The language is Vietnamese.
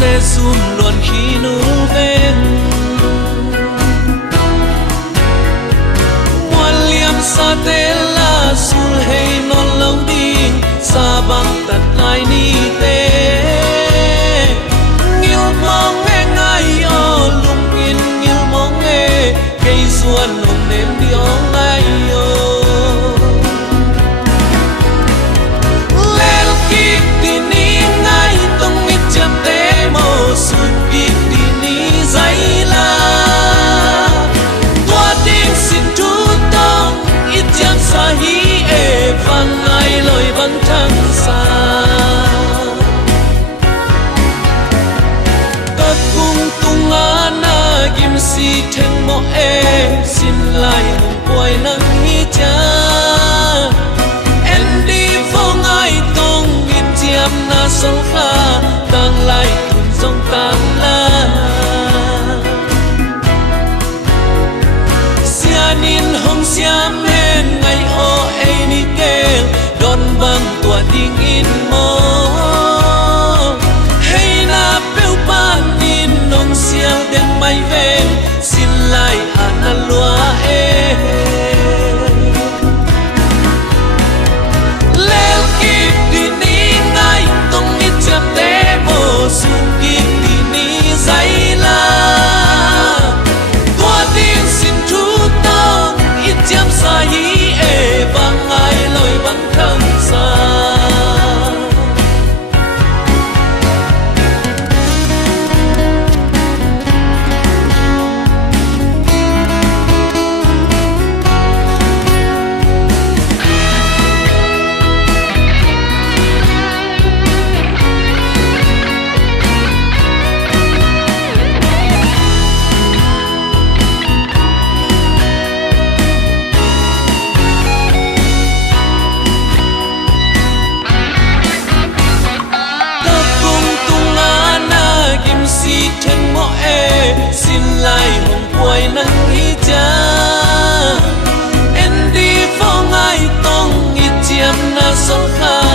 sẽ zoom luôn khi nụ ven muôn liam sa tê la sul hay non lâu đi sa băng tật lại ni tê nghiêu mong nghe ngay o lung in nghiêu mong nghe cây xuân nồng nếm đi ong ngay o lel kik đi ni ngay tông mít chăm té mồ sụt kik đi ni dây la tua đinh xin chú tông ít chăm sa hi e van ngay lời vẫn thăng xa tất cung tung ana kim si theng mo e xin lại hồng quay nắng hi cha em đi phong ai tông ít chăm na sông kha tăng lại cùng dòng tam la xianin hồng xiam hen ngày o e ni kê đón băng tua ding in mo hey na peu pan in nong xiang den mai ven xin lại ana lua e lel kip đi ni ngay tông ni chăm té mo sun kip đi ni dây la tua ding xin thu tao ít chăm sa hi e vang ai lời vẫn thăng xa si theng mo e xin lại hồng quay nắng hi cha en đi phong ai tông ít chiam na sông kha